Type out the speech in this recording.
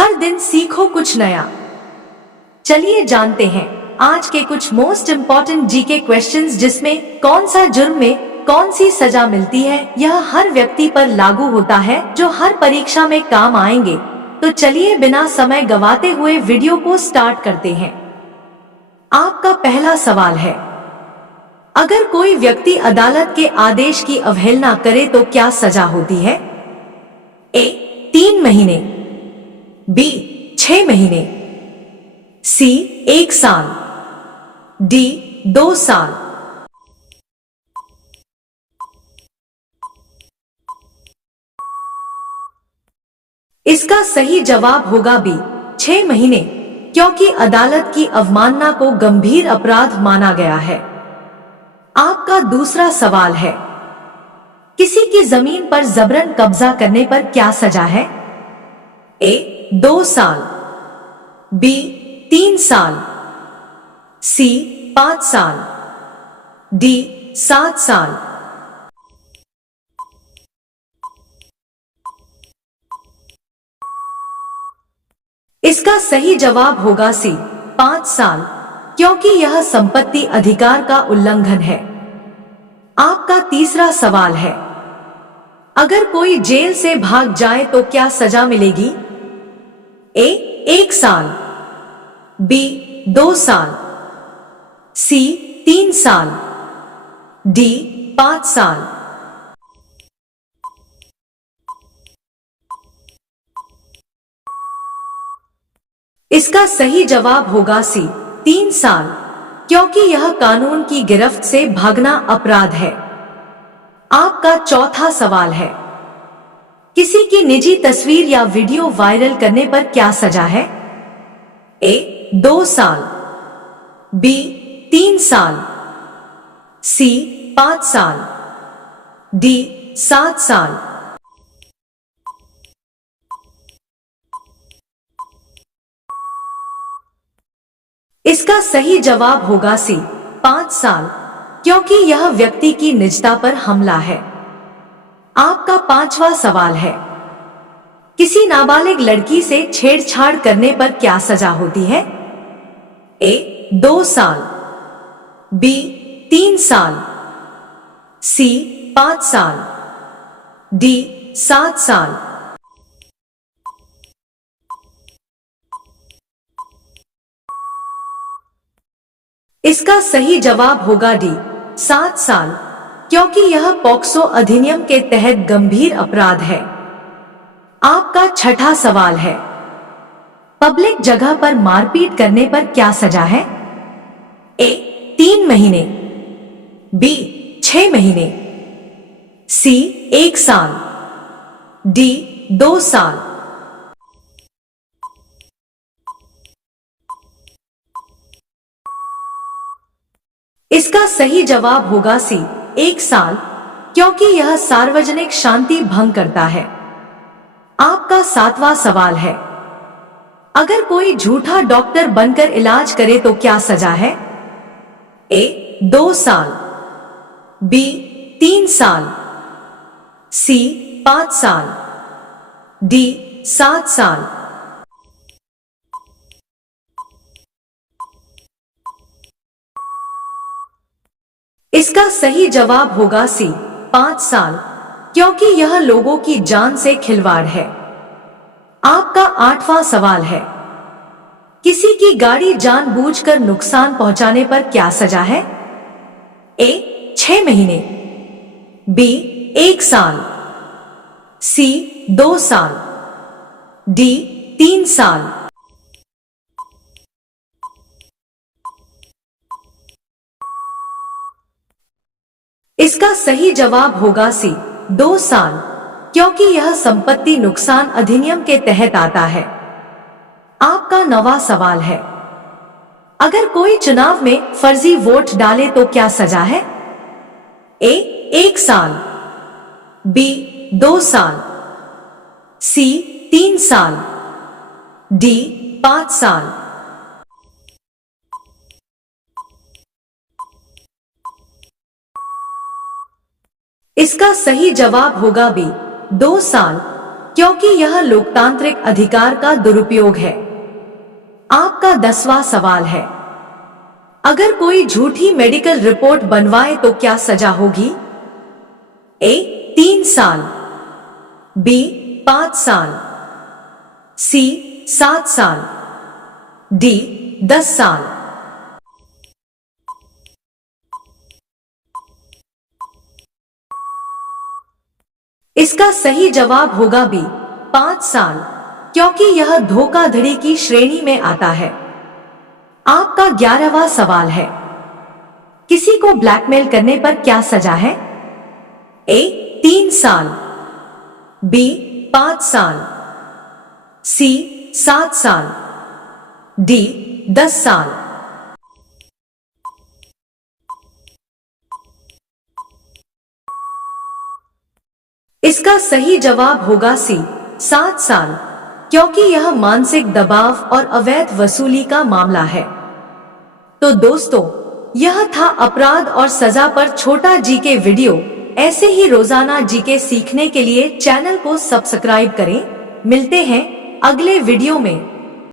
हर दिन सीखो कुछ नया। चलिए जानते हैं आज के कुछ मोस्ट इम्पॉर्टेंट जीके क्वेश्चंस, जिसमें कौन सा जुर्म में कौन सी सजा मिलती है, यह हर व्यक्ति पर लागू होता है जो हर परीक्षा में काम आएंगे। तो चलिए बिना समय गवाते हुए वीडियो को स्टार्ट करते हैं। आपका पहला सवाल है, अगर कोई व्यक्ति अदालत के आदेश की अवहेलना करे तो क्या सजा होती है? ए 3 महीने, बी 6 महीने, सी 1 साल, डी 2 साल। इसका सही जवाब होगा बी 6 महीने, क्योंकि अदालत की अवमानना को गंभीर अपराध माना गया है। आपका दूसरा सवाल है, किसी की जमीन पर जबरन कब्जा करने पर क्या सजा है? ए 2 साल, बी 3 साल, सी 5 साल, डी 7 साल। इसका सही जवाब होगा सी 5 साल, क्योंकि यह संपत्ति अधिकार का उल्लंघन है। आपका तीसरा सवाल है, अगर कोई जेल से भाग जाए तो क्या सजा मिलेगी? ए 1 साल, बी 2 साल, सी 3 साल, डी 5 साल। इसका सही जवाब होगा सी 3 साल, क्योंकि यह कानून की गिरफ्त से भागना अपराध है। आपका चौथा सवाल है, किसी की निजी तस्वीर या वीडियो वायरल करने पर क्या सजा है? ए 2 साल, बी 3 साल, सी 5 साल, डी 7 साल। इसका सही जवाब होगा सी 5 साल, क्योंकि यह व्यक्ति की निजता पर हमला है। आपका पांचवा सवाल है, किसी नाबालिग लड़की से छेड़छाड़ करने पर क्या सजा होती है? ए 2 साल, बी 3 साल, सी 5 साल, डी 7 साल। इसका सही जवाब होगा डी 7 साल, क्योंकि यह पॉक्सो अधिनियम के तहत गंभीर अपराध है। आपका छठा सवाल है, पब्लिक जगह पर मारपीट करने पर क्या सजा है? ए 3 महीने, बी 6 महीने, सी 1 साल, डी 2 साल। इसका सही जवाब होगा सी 1 साल, क्योंकि यह सार्वजनिक शांति भंग करता है। आपका सातवां सवाल है, अगर कोई झूठा डॉक्टर बनकर इलाज करे तो क्या सजा है? ए 2 साल, बी 3 साल, सी 5 साल, डी 7 साल। इसका सही जवाब होगा सी 5 साल, क्योंकि यह लोगों की जान से खिलवाड़ है। आपका आठवां सवाल है, किसी की गाड़ी जानबूझकर नुकसान पहुंचाने पर क्या सजा है? ए 6 महीने, बी 1 साल, सी 2 साल, डी 3 साल। इसका सही जवाब होगा सी 2 साल, क्योंकि यह संपत्ति नुकसान अधिनियम के तहत आता है। आपका 9वां सवाल है, अगर कोई चुनाव में फर्जी वोट डाले तो क्या सजा है? ए 1 साल, बी 2 साल, सी 3 साल, डी 5 साल। इसका सही जवाब होगा बी 2 साल, क्योंकि यह लोकतांत्रिक अधिकार का दुरुपयोग है। आपका 10वां सवाल है, अगर कोई झूठी मेडिकल रिपोर्ट बनवाए तो क्या सजा होगी? ए 3 साल, बी 5 साल, सी 7 साल, डी 10 साल। इसका सही जवाब होगा बी 5 साल, क्योंकि यह धोखाधड़ी की श्रेणी में आता है। आपका 11वां सवाल है, किसी को ब्लैकमेल करने पर क्या सजा है? ए 3 साल, बी 5 साल, सी 7 साल, डी 10 साल। इसका सही जवाब होगा सी 7 साल, क्योंकि यह मानसिक दबाव और अवैध वसूली का मामला है। तो दोस्तों, यह था अपराध और सजा पर छोटा जीके वीडियो। ऐसे ही रोजाना जीके सीखने के लिए चैनल को सब्सक्राइब करें। मिलते हैं अगले वीडियो में।